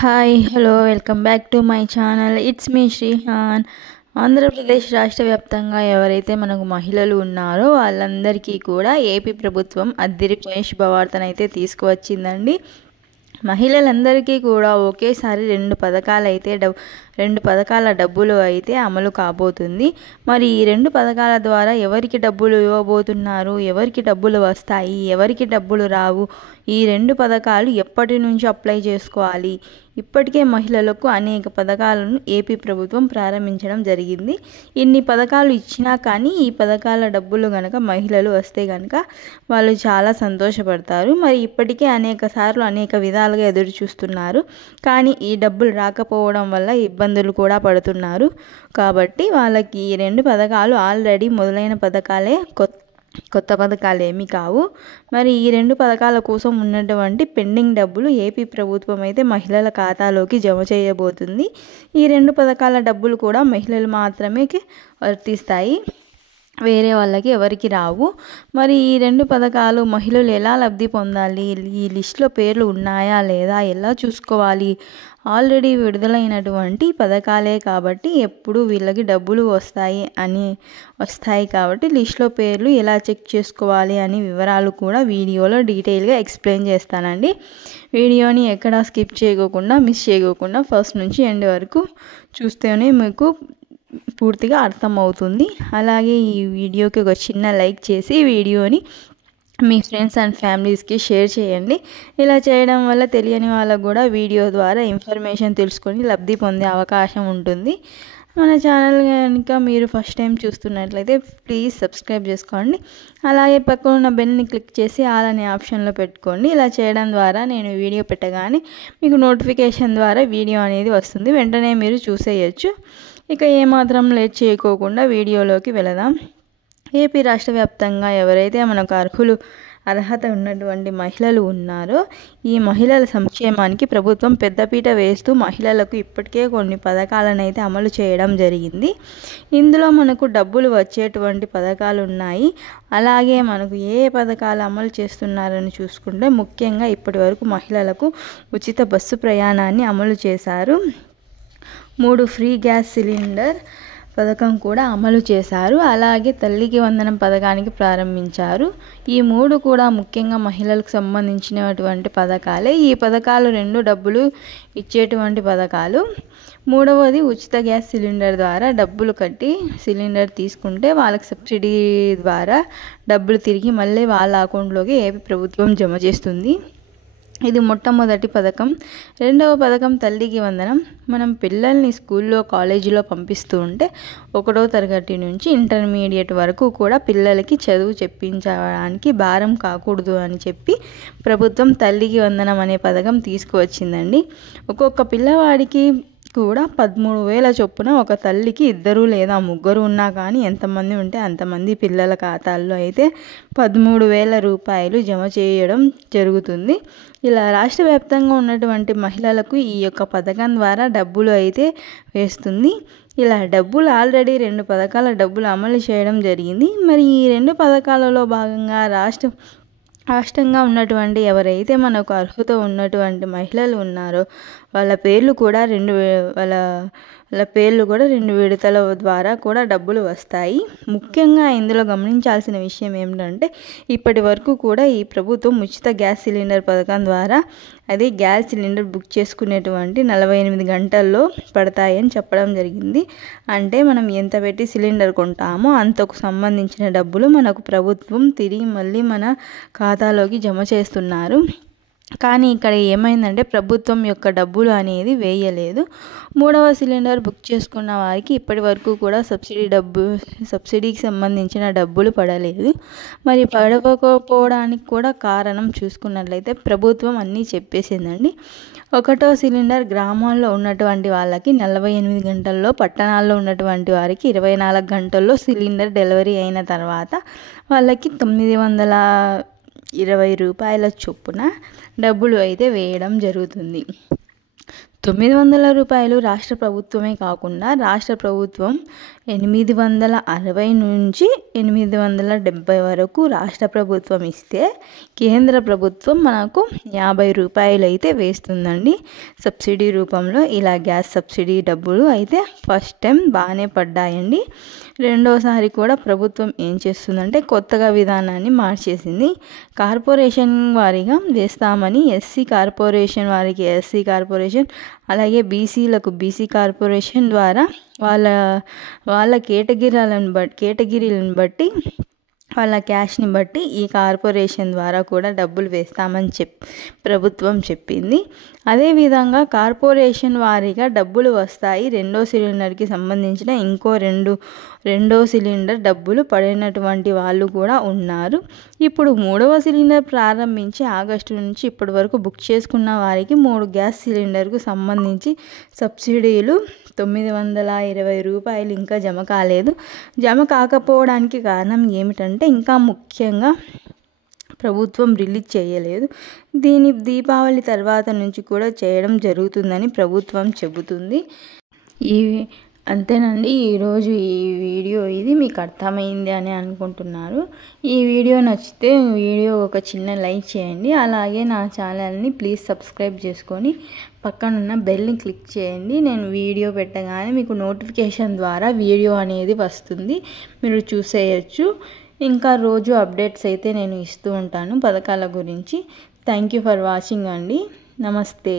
Hi hello welcome back to my channel. It's me Shrihan. Andhra Pradesh రాష్ట్ర వ్యాప్తంగా ఎవరైతే మనకు మహిళలు ఉన్నారో వాళ్ళందరికీ కూడా ఏపీ ప్రభుత్వం అద్దిరిపోయే శుభవార్తనైతే తీసుకువచ్చిందండి. మహిళలందరికీ కూడా ఒకేసారి రెండు పథకాల డబ్బులు అయితే అమలు కాబోతుంది. మరి ఈ రెండు పథకాల ద్వారా ఎవరికి డబ్బులు ఇవ్వబోతున్నారు, ఎవరికి డబ్బులు వస్తాయి, ఎవరికి డబ్బులు రావు, ఈ రెండు పథకాలు ఎప్పటి నుంచి అప్లై చేసుకోవాలి, ఇప్పటికే మహిళలకు అనేక పథకాలను ఏపీ ప్రభుత్వం ప్రారంభించడం జరిగింది. ఇన్ని పథకాలు ఇచ్చినా కానీ ఈ పథకాల డబ్బులు కనుక మహిళలు వస్తే కనుక వాళ్ళు చాలా సంతోషపడతారు. మరి ఇప్పటికే అనేక సార్లు అనేక విధాలుగా ఎదురు చూస్తున్నారు, కానీ ఈ డబ్బులు రాకపోవడం వల్ల ఇబ్బందులు కూడా పడుతున్నారు. కాబట్టి వాళ్ళకి ఈ రెండు పథకాలు ఆల్రెడీ మొదలైన పథకాలే, కొత్త పథకాలు ఏమీ కావు. మరి ఈ రెండు పథకాల కోసం ఉన్నటువంటి పెండింగ్ డబ్బులు ఏపీ ప్రభుత్వం అయితే మహిళల ఖాతాలోకి జమ చేయబోతుంది. ఈ రెండు పథకాల డబ్బులు కూడా మహిళలు మాత్రమే వర్తిస్తాయి, వేరే వాళ్ళకి ఎవరికి రావు. మరి ఈ రెండు పథకాలు మహిళలు ఎలా లబ్ధి పొందాలి, ఈ లిస్టులో పేర్లు ఉన్నాయా లేదా ఎలా చూసుకోవాలి, ఆల్రెడీ విడుదలైనటువంటి పథకాలే కాబట్టి ఎప్పుడు వీళ్ళకి డబ్బులు వస్తాయి కాబట్టి లిస్టులో పేర్లు ఎలా చెక్ చేసుకోవాలి అని వివరాలు కూడా వీడియోలో డీటెయిల్గా ఎక్స్ప్లెయిన్ చేస్తానండి. వీడియోని ఎక్కడా స్కిప్ చేయకుండా మిస్ చేయకుండా ఫస్ట్ నుంచి ఎండ్ వరకు చూస్తేనే మీకు పూర్తిగా అర్థమవుతుంది. అలాగే ఈ వీడియోకి ఒక చిన్న లైక్ చేసి వీడియోని మీ ఫ్రెండ్స్ అండ్ ఫ్యామిలీస్కి షేర్ చేయండి. ఇలా చేయడం వల్ల తెలియని వాళ్ళకు కూడా వీడియో ద్వారా ఇన్ఫర్మేషన్ తెలుసుకొని లబ్ధి పొందే అవకాశం ఉంటుంది. మన ఛానల్ కనుక మీరు ఫస్ట్ టైం చూస్తున్నట్లయితే ప్లీజ్ సబ్స్క్రైబ్ చేసుకోండి. అలాగే పక్కన ఉన్న బెల్ని క్లిక్ చేసి ఆల్ అనే ఆప్షన్లో పెట్టుకోండి. ఇలా చేయడం ద్వారా నేను వీడియో పెట్టగానే మీకు నోటిఫికేషన్ ద్వారా వీడియో అనేది వస్తుంది, వెంటనే మీరు చూసేయచ్చు. ఇక ఏమాత్రం లేట్ చేయకోకుండా వీడియోలోకి వెళదాం. ఏపీ రాష్ట్ర వ్యాప్తంగా ఎవరైతే మనకు అర్హత ఉన్నటువంటి మహిళలు ఉన్నారో ఈ మహిళల సంక్షేమానికి ప్రభుత్వం పెద్దపీట వేస్తూ మహిళలకు ఇప్పటికే కొన్ని పథకాలను అయితే అమలు చేయడం జరిగింది. ఇందులో మనకు డబ్బులు వచ్చేటువంటి పథకాలు ఉన్నాయి. అలాగే మనకు ఏ పథకాలు అమలు చేస్తున్నారని చూసుకుంటే ముఖ్యంగా ఇప్పటి వరకు మహిళలకు ఉచిత బస్సు ప్రయాణాన్ని అమలు చేశారు. 3 ఫ్రీ గ్యాస్ సిలిండర్ పథకం కూడా అమలు చేశారు. అలాగే తల్లికి వందనం పథకానికి ప్రారంభించారు. ఈ 3 కూడా ముఖ్యంగా మహిళలకు సంబంధించినటువంటి పథకాలే. ఈ పథకాలు 2 డబ్బులు ఇచ్చేటువంటి పథకాలు. 3వది ఉచిత గ్యాస్ సిలిండర్ ద్వారా డబ్బులు కట్టి సిలిండర్ తీసుకుంటే వాళ్ళకి సబ్సిడీ ద్వారా డబ్బులు తిరిగి మళ్ళీ వాళ్ళ అకౌంట్లోకి ఏపీ ప్రభుత్వం జమ చేస్తుంది. ఇది మొట్టమొదటి పథకం. 2వ పథకం తల్లికి వందనం. మనం పిల్లల్ని స్కూల్లో కాలేజీలో పంపిస్తూ ఉంటే 1వ తరగతి నుంచి ఇంటర్మీడియట్ వరకు కూడా పిల్లలకి చదువు చెప్పించడానికి భారం కాకూడదు అని చెప్పి ప్రభుత్వం తల్లికి వందనం అనే పథకం తీసుకువచ్చిందండి. ఒక్కొక్క పిల్లవాడికి కూడా 13,000 చొప్పున ఒక తల్లికి 2 లేదా 3 ఉన్నా కానీ ఎంతమంది ఉంటే అంతమంది పిల్లల ఖాతాల్లో అయితే 13,000 రూపాయలు జమ చేయడం జరుగుతుంది. ఇలా రాష్ట్ర వ్యాప్తంగా ఉన్నటువంటి మహిళలకు ఈ యొక్క పథకం ద్వారా డబ్బులు అయితే వేస్తుంది. ఇలా డబ్బులు ఆల్రెడీ 2 పథకాల డబ్బులు అమలు చేయడం జరిగింది. మరి ఈ 2 పథకాలలో భాగంగా రాష్ట్రంగా ఉన్నటువంటి ఎవరైతే మనకు అర్హత ఉన్నటువంటి మహిళలు ఉన్నారో వాళ్ళ పేర్లు కూడా రెండు విడతల ద్వారా కూడా డబ్బులు వస్తాయి. ముఖ్యంగా ఇందులో గమనించాల్సిన విషయం ఏమిటంటే ఇప్పటి వరకు కూడా ఈ ప్రభుత్వం ఉచిత గ్యాస్ సిలిండర్ పథకం ద్వారా అది గ్యాస్ సిలిండర్ బుక్ చేసుకునేటువంటి 48 గంటల్లో పడతాయని చెప్పడం జరిగింది. అంటే మనం ఎంత పెట్టి సిలిండర్ కొంటామో అంతకు సంబంధించిన డబ్బులు మనకు ప్రభుత్వం తిరిగి మళ్ళీ మన ఖాతాలోకి జమ చేస్తున్నారు. కానీ ఇక్కడ ఏమైందంటే ప్రభుత్వం యొక్క డబ్బులు అనేది వేయలేదు. 3వ సిలిండర్ బుక్ చేసుకున్న వారికి ఇప్పటి వరకు కూడా సబ్సిడీకి సంబంధించిన డబ్బులు పడలేదు. మరి పడకపోవడానికి కూడా కారణం చూసుకున్నట్లయితే ప్రభుత్వం అన్నీ చెప్పేసిందండి. 1వ సిలిండర్ గ్రామాల్లో ఉన్నటువంటి వాళ్ళకి 48 గంటల్లో, పట్టణాల్లో ఉన్నటువంటి వారికి 24 గంటల్లో సిలిండర్ డెలివరీ అయిన తర్వాత వాళ్ళకి 920 రూపాయల చొప్పున డబ్బులు అయితే వేయడం జరుగుతుంది. 900 రూపాయలు రాష్ట్ర ప్రభుత్వమే కాకుండా రాష్ట్ర ప్రభుత్వం 860 నుంచి 870 వరకు రాష్ట్ర ప్రభుత్వం ఇస్తే కేంద్ర ప్రభుత్వం మనకు 50 రూపాయలు అయితే వేస్తుందండి సబ్సిడీ రూపంలో. ఇలా గ్యాస్ సబ్సిడీ డబ్బులు అయితే ఫస్ట్ టైం బాగానే పడ్డాయండి. రెండోసారి కూడా ప్రభుత్వం ఏం చేస్తుందంటే కొత్తగా విధానాన్ని మార్చేసింది. కార్పొరేషన్ వారీగా వేస్తామని ఎస్సీ కార్పొరేషన్ వారికి ఎస్సీ కార్పొరేషన్, అలాగే బీసీలకు బీసీ కార్పొరేషన్ ద్వారా వాళ్ళ కేటగిరీలను బట్టి వాళ్ళ క్యాష్ని బట్టి ఈ కార్పొరేషన్ ద్వారా కూడా డబ్బులు వేస్తామని ప్రభుత్వం చెప్పింది. అదేవిధంగా కార్పొరేషన్ వారీగా డబ్బులు వస్తాయి. రెండో సిలిండర్కి సంబంధించిన ఇంకో రెండో సిలిండర్ డబ్బులు పడినటువంటి వాళ్ళు కూడా ఉన్నారు. ఇప్పుడు 3వ సిలిండర్ ప్రారంభించి ఆగస్టు నుంచి ఇప్పటి వరకు బుక్ చేసుకున్న వారికి 3 గ్యాస్ సిలిండర్కు సంబంధించి సబ్సిడీలు 920 రూపాయలు ఇంకా జమ కాలేదు. జమ కాకపోవడానికి కారణం ఏమిటంటే ఇంకా ముఖ్యంగా ప్రభుత్వం రిలీజ్ చేయలేదు. దీపావళి తర్వాత నుంచి కూడా చేయడం జరుగుతుందని ప్రభుత్వం చెబుతుంది. అంతేనండి ఈరోజు ఈ వీడియో ఇది మీకు అర్థమైంది అని అనుకుంటున్నారు. ఈ వీడియో నచ్చితే వీడియో ఒక చిన్న లైక్ చేయండి. అలాగే నా ఛానల్ని ప్లీజ్ సబ్స్క్రైబ్ చేసుకొని పక్కనున్న బెల్ని క్లిక్ చేయండి. నేను వీడియో పెట్టగానే మీకు నోటిఫికేషన్ ద్వారా వీడియో అనేది వస్తుంది, మీరు చూసేయచ్చు. ఇంకా రోజు అప్డేట్స్ అయితే నేను ఇస్తూ ఉంటాను పథకాల గురించి. థ్యాంక్ యూ ఫర్ వాచింగ్ అండి. నమస్తే.